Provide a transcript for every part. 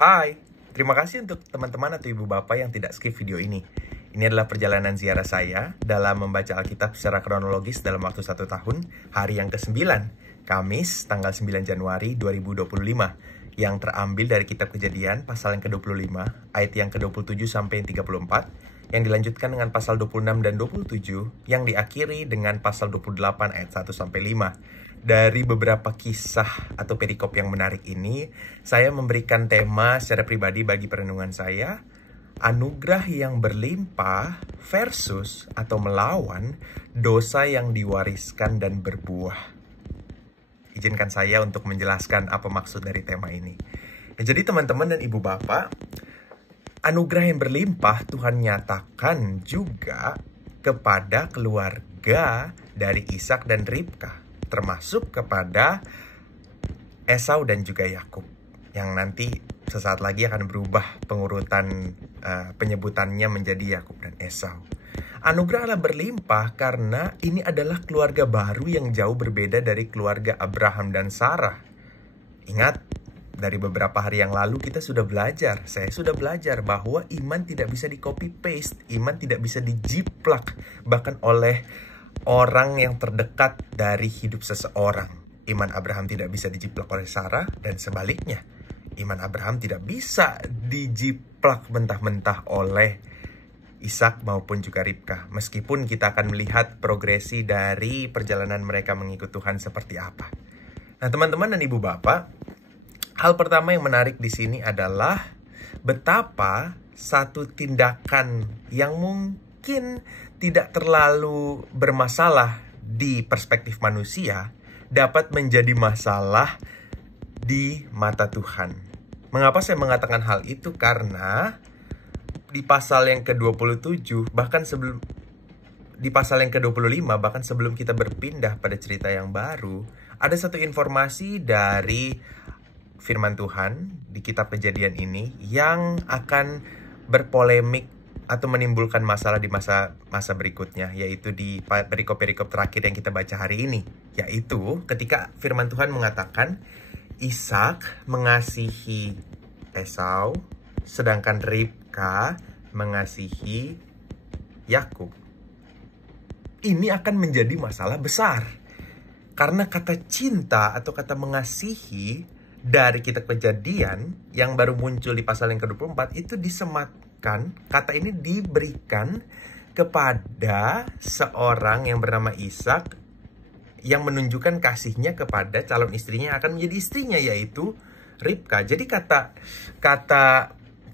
Hai, terima kasih untuk teman-teman atau ibu bapak yang tidak skip video ini. Ini adalah perjalanan ziarah saya dalam membaca Alkitab secara kronologis dalam waktu 1 tahun, hari yang ke-9, Kamis, tanggal 9 Januari 2025, yang terambil dari kitab Kejadian, pasal yang ke-25, ayat yang ke-27 sampai 34, yang dilanjutkan dengan pasal 26 dan 27, yang diakhiri dengan pasal 28 ayat 1 sampai 5. Dari beberapa kisah atau perikop yang menarik ini, saya memberikan tema secara pribadi bagi perenungan saya, anugerah yang berlimpah versus atau melawan dosa yang diwariskan dan berbuah. Izinkan saya untuk menjelaskan apa maksud dari tema ini. Jadi teman-teman dan ibu bapak, anugerah yang berlimpah Tuhan nyatakan juga kepada keluarga dari Ishak dan Ribka, termasuk kepada Esau dan juga Yakub, yang nanti sesaat lagi akan berubah pengurutan penyebutannya menjadi Yakub dan Esau. Anugerah Allah berlimpah karena ini adalah keluarga baru yang jauh berbeda dari keluarga Abraham dan Sarah. Ingat, dari beberapa hari yang lalu kita sudah belajar, saya sudah belajar bahwa iman tidak bisa di copy paste, iman tidak bisa dijiplak bahkan oleh orang yang terdekat dari hidup seseorang. Iman Abraham tidak bisa dijiplak oleh Sarah dan sebaliknya. Iman Abraham tidak bisa dijiplak mentah-mentah oleh Ishak maupun juga Ribka. Meskipun kita akan melihat progresi dari perjalanan mereka mengikut Tuhan seperti apa. Nah, teman-teman dan ibu bapak, hal pertama yang menarik di sini adalah betapa satu tindakan yang mungkin tidak terlalu bermasalah di perspektif manusia dapat menjadi masalah di mata Tuhan. Mengapa saya mengatakan hal itu? Karena di pasal yang ke-27 bahkan sebelum di pasal yang ke-25 bahkan sebelum kita berpindah pada cerita yang baru, ada satu informasi dari firman Tuhan di kitab Kejadian ini yang akan berpolemik atau menimbulkan masalah di masa berikutnya, yaitu di perikop-perikop terakhir yang kita baca hari ini, yaitu ketika firman Tuhan mengatakan Ishak mengasihi Esau, sedangkan Ribka mengasihi Yakub. Ini akan menjadi masalah besar, karena kata cinta atau kata mengasihi dari kitab Kejadian yang baru muncul di pasal yang ke-24 itu disematkan, kata ini diberikan kepada seorang yang bernama Ishak yang menunjukkan kasihnya kepada calon istrinya yang akan menjadi istrinya, yaitu Ribka. Jadi kata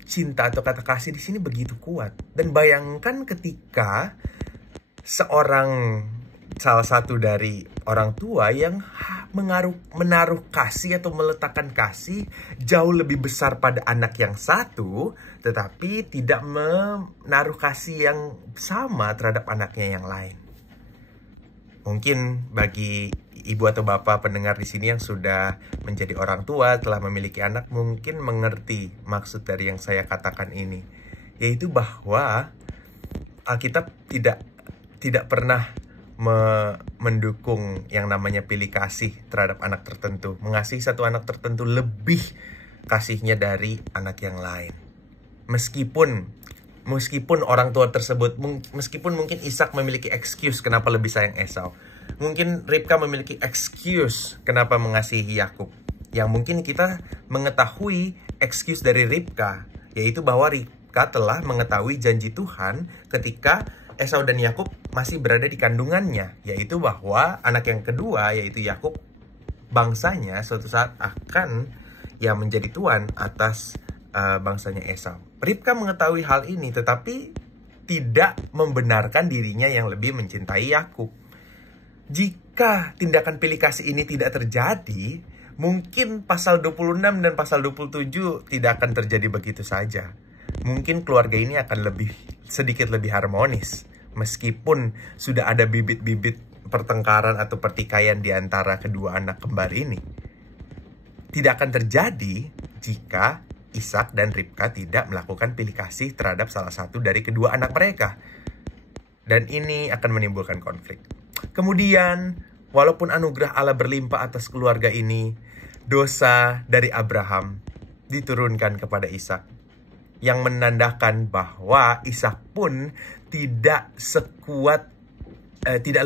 cinta atau kata kasih di sini begitu kuat. Dan bayangkan ketika salah satu dari orang tua yang menaruh kasih atau meletakkan kasih jauh lebih besar pada anak yang satu, tetapi tidak menaruh kasih yang sama terhadap anaknya yang lain. Mungkin bagi ibu atau bapak pendengar di sini yang sudah menjadi orang tua, telah memiliki anak, mungkin mengerti maksud dari yang saya katakan ini, yaitu bahwa Alkitab tidak pernah mendukung yang namanya pilih kasih terhadap anak tertentu. Mengasihi satu anak tertentu lebih kasihnya dari anak yang lain. Meskipun orang tua tersebut, meskipun mungkin Ishak memiliki excuse kenapa lebih sayang Esau. Mungkin Ribka memiliki excuse kenapa mengasihi Yakub. Yang mungkin kita mengetahui excuse dari Ribka, yaitu bahwa Ribka telah mengetahui janji Tuhan ketika Esau dan Yakub masih berada di kandungannya, yaitu bahwa anak yang kedua, yaitu Yakub, bangsanya suatu saat akan menjadi tuan atas bangsanya Esau. Ribka mengetahui hal ini, tetapi tidak membenarkan dirinya yang lebih mencintai Yakub. Jika tindakan pilih kasih ini tidak terjadi, mungkin pasal 26 dan pasal 27 tidak akan terjadi begitu saja. Mungkin keluarga ini akan sedikit lebih harmonis, meskipun sudah ada bibit-bibit pertengkaran atau pertikaian di antara kedua anak kembar ini. Tidak akan terjadi jika Ishak dan Ribka tidak melakukan pilih kasih terhadap salah satu dari kedua anak mereka. Dan ini akan menimbulkan konflik. Kemudian, walaupun anugerah Allah berlimpah atas keluarga ini, dosa dari Abraham diturunkan kepada Ishak, yang menandakan bahwa Ishak pun tidak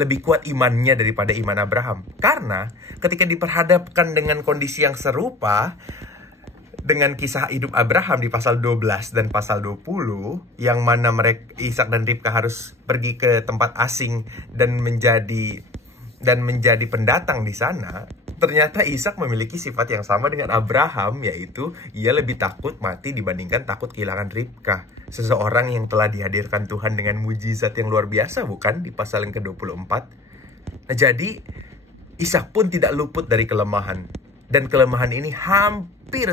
lebih kuat imannya daripada iman Abraham. Karena ketika diperhadapkan dengan kondisi yang serupa dengan kisah hidup Abraham di pasal 12 dan pasal 20, yang mana Ishak dan Ribka harus pergi ke tempat asing dan menjadi pendatang di sana, ternyata Ishak memiliki sifat yang sama dengan Abraham, yaitu ia lebih takut mati dibandingkan takut kehilangan Ribka. Seseorang yang telah dihadirkan Tuhan dengan mujizat yang luar biasa, bukan? Di pasal yang ke-24. Nah, jadi Ishak pun tidak luput dari kelemahan. Dan kelemahan ini hampir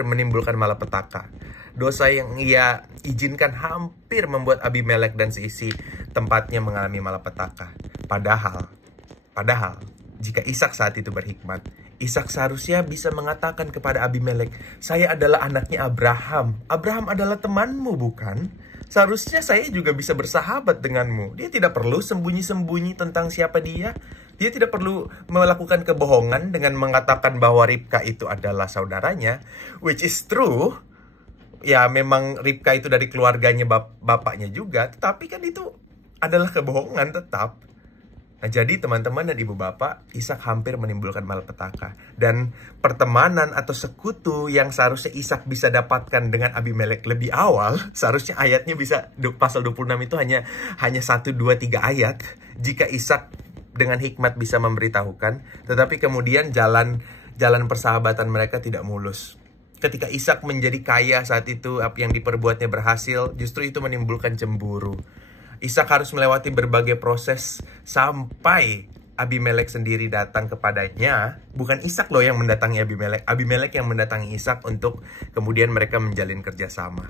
menimbulkan malapetaka. Dosa yang ia izinkan hampir membuat Abimelek dan seisi tempatnya mengalami malapetaka. Padahal, jika Ishak saat itu berhikmat, Ishak seharusnya bisa mengatakan kepada Abimelek, "Saya adalah anaknya Abraham. Abraham adalah temanmu, bukan? Seharusnya saya juga bisa bersahabat denganmu." Dia tidak perlu sembunyi-sembunyi tentang siapa dia. Dia tidak perlu melakukan kebohongan dengan mengatakan bahwa Ribka itu adalah saudaranya, which is true. Ya, memang Ribka itu dari keluarganya bapaknya juga, tetapi kan itu adalah kebohongan tetap. Nah, jadi teman-teman dan ibu bapak, Ishak hampir menimbulkan malapetaka. Dan pertemanan atau sekutu yang seharusnya Ishak bisa dapatkan dengan Abimelek lebih awal, seharusnya ayatnya bisa, pasal 26 itu hanya 1, 2, 3 ayat. Jika Ishak dengan hikmat bisa memberitahukan, tetapi kemudian jalan persahabatan mereka tidak mulus. Ketika Ishak menjadi kaya saat itu, apa yang diperbuatnya berhasil, justru itu menimbulkan cemburu. Ishak harus melewati berbagai proses sampai Abimelek sendiri datang kepadanya. Bukan Ishak loh yang mendatangi Abimelek. Abimelek yang mendatangi Ishak untuk kemudian mereka menjalin kerjasama.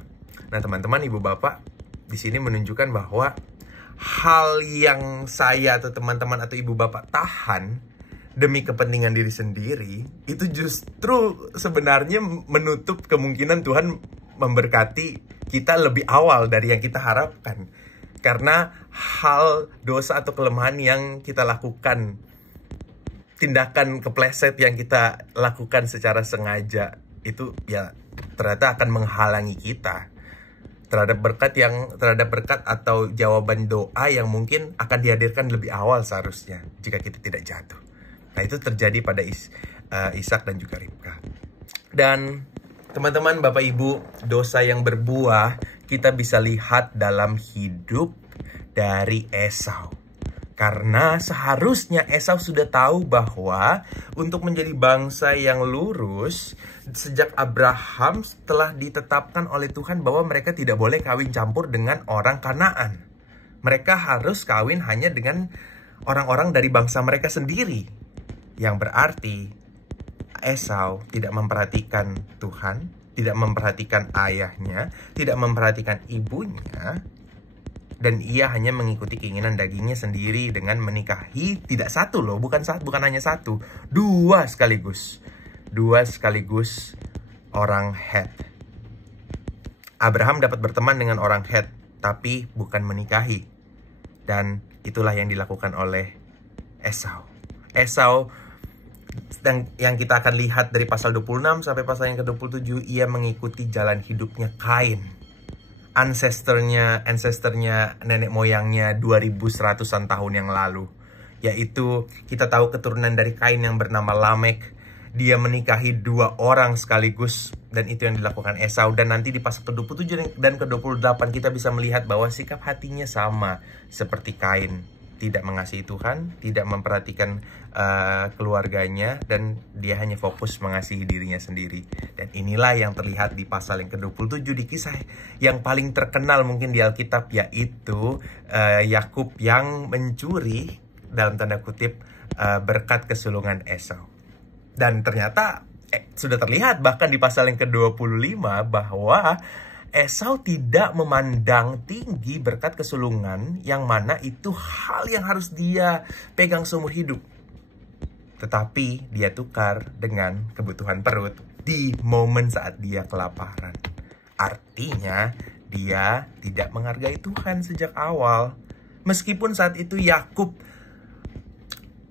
Nah, teman-teman, ibu bapak, di sini menunjukkan bahwa hal yang saya atau teman-teman atau ibu bapak tahan demi kepentingan diri sendiri, itu justru sebenarnya menutup kemungkinan Tuhan memberkati kita lebih awal dari yang kita harapkan. Karena hal dosa atau kelemahan yang kita lakukan, tindakan kepleset yang kita lakukan secara sengaja, itu ya ternyata akan menghalangi kita terhadap berkat atau jawaban doa yang mungkin akan dihadirkan lebih awal seharusnya jika kita tidak jatuh. Nah, itu terjadi pada Ishak dan juga Ribka. Dan teman-teman, Bapak Ibu, dosa yang berbuah kita bisa lihat dalam hidup dari Esau. Karena seharusnya Esau sudah tahu bahwa untuk menjadi bangsa yang lurus, sejak Abraham telah ditetapkan oleh Tuhan bahwa mereka tidak boleh kawin campur dengan orang Kanaan. Mereka harus kawin hanya dengan orang-orang dari bangsa mereka sendiri. Yang berarti Esau tidak memperhatikan Tuhan, tidak memperhatikan ayahnya, tidak memperhatikan ibunya. Dan ia hanya mengikuti keinginan dagingnya sendiri dengan menikahi tidak satu loh, bukan hanya satu, dua sekaligus orang Het. Abraham dapat berteman dengan orang Het, tapi bukan menikahi. Dan itulah yang dilakukan oleh Esau. Dan yang kita akan lihat dari pasal 26 sampai pasal yang ke-27, ia mengikuti jalan hidupnya Kain. Ancestornya nenek moyangnya 2100-an tahun yang lalu. Yaitu kita tahu keturunan dari Kain yang bernama Lamek. Dia menikahi 2 orang sekaligus, dan itu yang dilakukan Esau. Dan nanti di pasal ke-27 dan ke-28 kita bisa melihat bahwa sikap hatinya sama seperti Kain. Tidak mengasihi Tuhan, tidak memperhatikan keluarganya, dan dia hanya fokus mengasihi dirinya sendiri. Dan inilah yang terlihat di pasal yang ke-27 di kisah yang paling terkenal mungkin di Alkitab, yaitu Yakub yang mencuri dalam tanda kutip berkat kesulungan Esau. Dan ternyata sudah terlihat bahkan di pasal yang ke-25 bahwa Esau tidak memandang tinggi berkat kesulungan, yang mana itu hal yang harus dia pegang seumur hidup. Tetapi dia tukar dengan kebutuhan perut di momen saat dia kelaparan. Artinya dia tidak menghargai Tuhan sejak awal. Meskipun saat itu Yakub,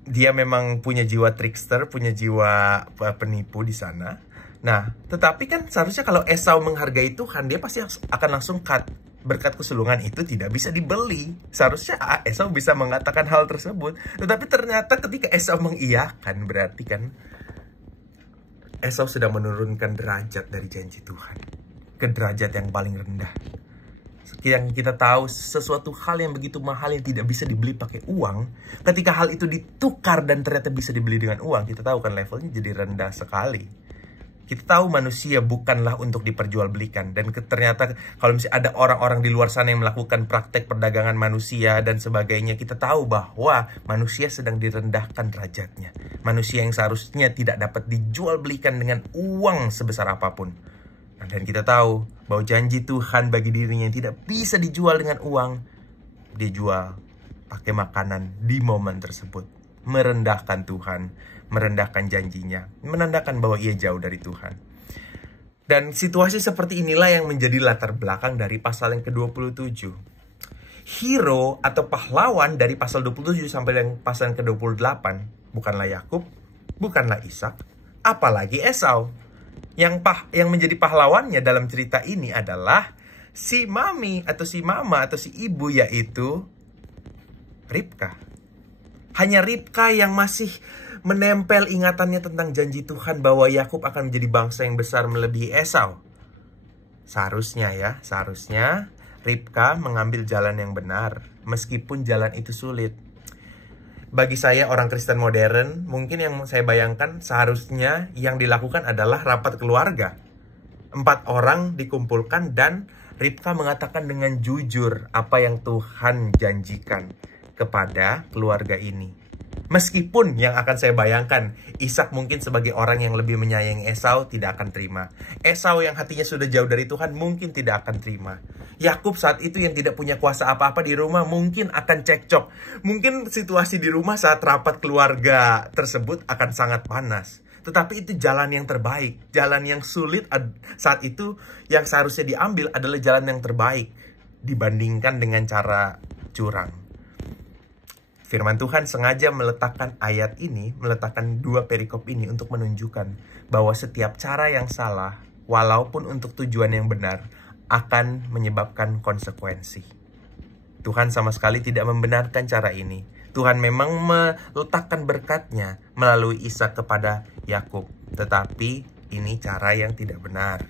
dia memang punya jiwa trickster, punya jiwa penipu di sana. Nah, tetapi kan seharusnya kalau Esau menghargai Tuhan, dia pasti akan langsung cut. Berkat kesulungan itu tidak bisa dibeli. Seharusnya Esau bisa mengatakan hal tersebut. Tetapi ternyata ketika Esau mengiyakan, berarti kan Esau sedang menurunkan derajat dari janji Tuhan ke derajat yang paling rendah. Yang kita tahu sesuatu hal yang begitu mahal yang tidak bisa dibeli pakai uang, ketika hal itu ditukar dan ternyata bisa dibeli dengan uang, kita tahu kan levelnya jadi rendah sekali. Kita tahu manusia bukanlah untuk diperjualbelikan. Dan ternyata kalau misalnya ada orang-orang di luar sana yang melakukan praktek perdagangan manusia dan sebagainya, kita tahu bahwa manusia sedang direndahkan derajatnya. Manusia yang seharusnya tidak dapat dijual belikan dengan uang sebesar apapun. Dan kita tahu bahwa janji Tuhan bagi dirinya yang tidak bisa dijual dengan uang, dia jual pakai makanan di momen tersebut. Merendahkan Tuhan, merendahkan janjinya, menandakan bahwa ia jauh dari Tuhan. Dan situasi seperti inilah yang menjadi latar belakang dari pasal yang ke-27. Hero atau pahlawan dari pasal 27 sampai yang pasal yang ke-28 bukanlah Yakub, bukanlah Ishak, apalagi Esau. Yang menjadi pahlawannya dalam cerita ini adalah si mami atau si mama atau si ibu, yaitu Ribka. Hanya Ribka yang masih menempel ingatannya tentang janji Tuhan bahwa Yakub akan menjadi bangsa yang besar melebihi Esau. Seharusnya Ribka mengambil jalan yang benar, meskipun jalan itu sulit. Bagi saya orang Kristen modern, mungkin yang saya bayangkan seharusnya yang dilakukan adalah rapat keluarga. 4 orang dikumpulkan dan Ribka mengatakan dengan jujur apa yang Tuhan janjikan kepada keluarga ini. Meskipun yang akan saya bayangkan, Ishak mungkin sebagai orang yang lebih menyayangi Esau tidak akan terima. Esau yang hatinya sudah jauh dari Tuhan mungkin tidak akan terima. Yakub saat itu yang tidak punya kuasa apa-apa di rumah mungkin akan cekcok. Mungkin situasi di rumah saat rapat keluarga tersebut akan sangat panas. Tetapi itu jalan yang terbaik. Jalan yang sulit saat itu yang seharusnya diambil adalah jalan yang terbaik dibandingkan dengan cara curang. Firman Tuhan sengaja meletakkan ayat ini, meletakkan 2 perikop ini untuk menunjukkan bahwa setiap cara yang salah, walaupun untuk tujuan yang benar, akan menyebabkan konsekuensi. Tuhan sama sekali tidak membenarkan cara ini. Tuhan memang meletakkan berkatnya melalui Ishak kepada Yakub, tetapi ini cara yang tidak benar,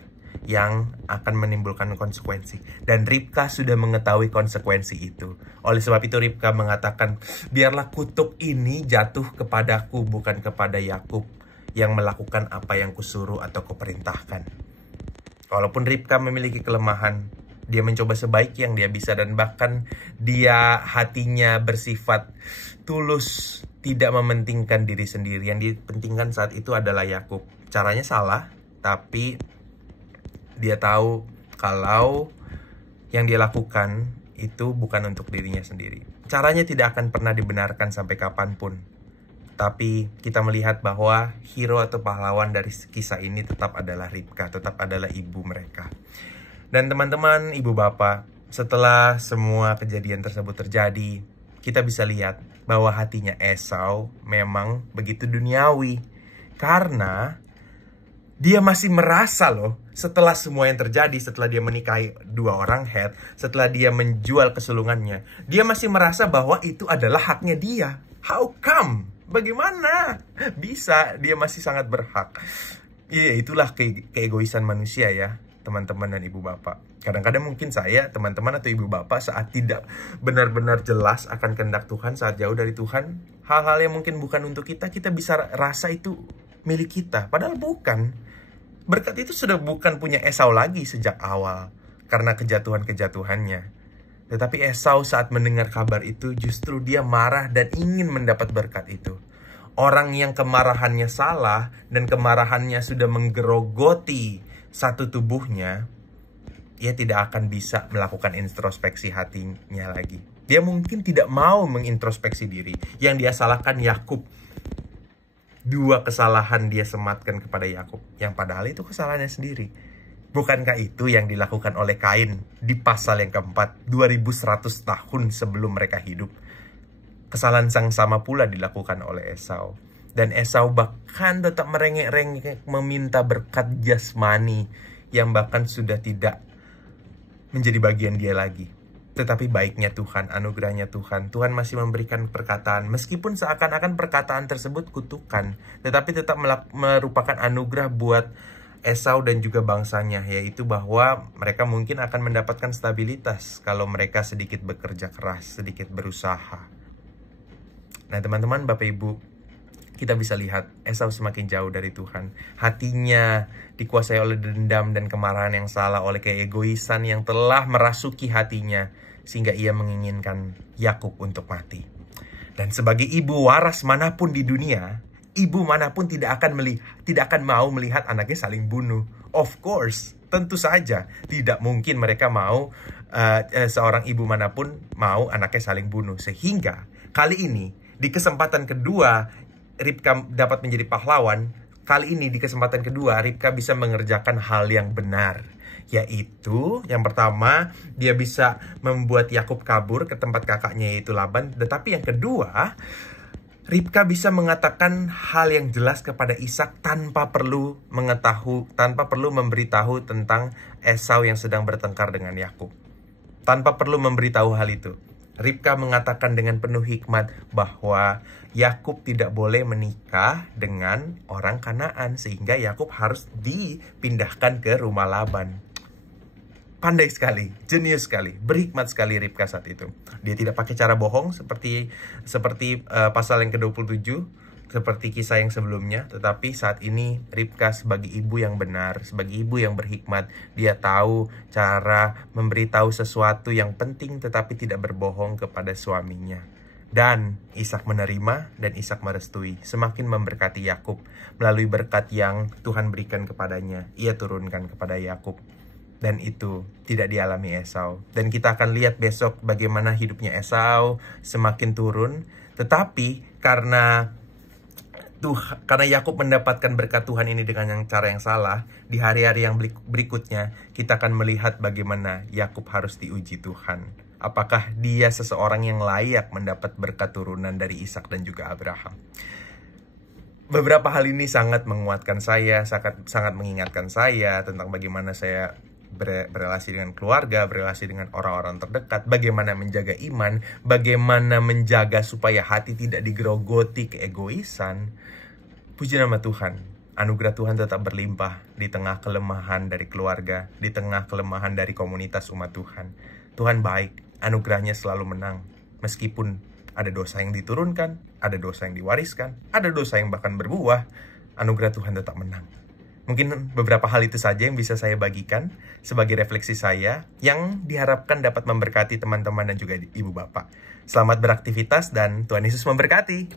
yang akan menimbulkan konsekuensi. Dan Ribka sudah mengetahui konsekuensi itu. Oleh sebab itu Ribka mengatakan, biarlah kutuk ini jatuh kepadaku, bukan kepada Yakub yang melakukan apa yang kusuruh atau kuperintahkan. Walaupun Ribka memiliki kelemahan, dia mencoba sebaik yang dia bisa, dan bahkan dia hatinya bersifat tulus, tidak mementingkan diri sendiri. Yang dipentingkan saat itu adalah Yakub. Caranya salah, tapi dia tahu kalau yang dia lakukan itu bukan untuk dirinya sendiri. Caranya tidak akan pernah dibenarkan sampai kapanpun. Tapi kita melihat bahwa hero atau pahlawan dari kisah ini tetap adalah Ribka, tetap adalah ibu mereka. Dan teman-teman, ibu bapak, setelah semua kejadian tersebut terjadi, kita bisa lihat bahwa hatinya Esau memang begitu duniawi. Karena dia masih merasa loh, setelah semua yang terjadi, setelah dia menikahi 2 orang Het, setelah dia menjual kesulungannya, dia masih merasa bahwa itu adalah haknya dia. How come? Bagaimana bisa? Dia masih sangat berhak. Iya, itulah keegoisan manusia ya, teman-teman dan ibu bapak. Kadang-kadang mungkin saya, teman-teman atau ibu bapak, saat tidak benar-benar jelas akan kehendak Tuhan, saat jauh dari Tuhan, hal-hal yang mungkin bukan untuk kita, kita bisa rasa itu milik kita. Padahal bukan. Berkat itu sudah bukan punya Esau lagi sejak awal, karena kejatuhan-kejatuhannya. Tetapi Esau saat mendengar kabar itu, justru dia marah dan ingin mendapat berkat itu. Orang yang kemarahannya salah dan kemarahannya sudah menggerogoti satu tubuhnya, ia tidak akan bisa melakukan introspeksi hatinya lagi. Dia mungkin tidak mau mengintrospeksi diri. Yang dia salahkan Yakub. 2 kesalahan dia sematkan kepada Yakub, yang padahal itu kesalahannya sendiri. Bukankah itu yang dilakukan oleh Kain di pasal yang keempat, 2100 tahun sebelum mereka hidup? Kesalahan yang sama pula dilakukan oleh Esau. Dan Esau bahkan tetap merengek-rengek meminta berkat jasmani yang bahkan sudah tidak menjadi bagian dia lagi. Tetapi baiknya Tuhan, anugerahnya Tuhan, Tuhan masih memberikan perkataan. Meskipun seakan-akan perkataan tersebut kutukan, tetapi tetap merupakan anugerah buat Esau dan juga bangsanya, yaitu bahwa mereka mungkin akan mendapatkan stabilitas kalau mereka sedikit bekerja keras, sedikit berusaha. Nah teman-teman, Bapak Ibu, kita bisa lihat Esau semakin jauh dari Tuhan. Hatinya dikuasai oleh dendam dan kemarahan yang salah, oleh keegoisan yang telah merasuki hatinya, sehingga ia menginginkan Yakub untuk mati. Dan sebagai ibu waras manapun di dunia, ibu manapun tidak akan mau melihat anaknya saling bunuh. Of course, tentu saja tidak mungkin mereka mau, seorang ibu manapun mau anaknya saling bunuh. Sehingga kali ini di kesempatan kedua Ribka dapat menjadi pahlawan. Kali ini di kesempatan kedua Ribka bisa mengerjakan hal yang benar, yaitu yang pertama, dia bisa membuat Yakub kabur ke tempat kakaknya yaitu Laban. Tetapi yang kedua, Ribka bisa mengatakan hal yang jelas kepada Ishak tanpa perlu memberitahu tentang Esau yang sedang bertengkar dengan Yakub. Tanpa perlu memberitahu hal itu, Ribka mengatakan dengan penuh hikmat bahwa Yakub tidak boleh menikah dengan orang Kanaan, sehingga Yakub harus dipindahkan ke rumah Laban. Pandai sekali, jenius sekali, berhikmat sekali Ribka saat itu. Dia tidak pakai cara bohong seperti pasal yang ke-27, seperti kisah yang sebelumnya. Tetapi saat ini Ribka sebagai ibu yang benar, sebagai ibu yang berhikmat, dia tahu cara memberitahu sesuatu yang penting tetapi tidak berbohong kepada suaminya. Dan Ishak menerima dan Ishak merestui, semakin memberkati Yakub melalui berkat yang Tuhan berikan kepadanya. Ia turunkan kepada Yakub. Dan itu tidak dialami Esau. Dan kita akan lihat besok bagaimana hidupnya Esau semakin turun. Tetapi karena Yakub mendapatkan berkat Tuhan ini dengan cara yang salah, di hari-hari yang berikutnya kita akan melihat bagaimana Yakub harus diuji Tuhan. Apakah dia seseorang yang layak mendapat berkat turunan dari Ishak dan juga Abraham? Beberapa hal ini sangat menguatkan saya, sangat mengingatkan saya tentang bagaimana saya berrelasi dengan keluarga, berrelasi dengan orang-orang terdekat, bagaimana menjaga iman, bagaimana menjaga supaya hati tidak digerogoti keegoisan. Puji nama Tuhan, anugerah Tuhan tetap berlimpah di tengah kelemahan dari keluarga, di tengah kelemahan dari komunitas umat Tuhan. Tuhan baik, anugerahnya selalu menang. Meskipun ada dosa yang diturunkan, ada dosa yang diwariskan, ada dosa yang bahkan berbuah, anugerah Tuhan tetap menang. Mungkin beberapa hal itu saja yang bisa saya bagikan sebagai refleksi saya, yang diharapkan dapat memberkati teman-teman dan juga ibu bapak. Selamat beraktivitas dan Tuhan Yesus memberkati.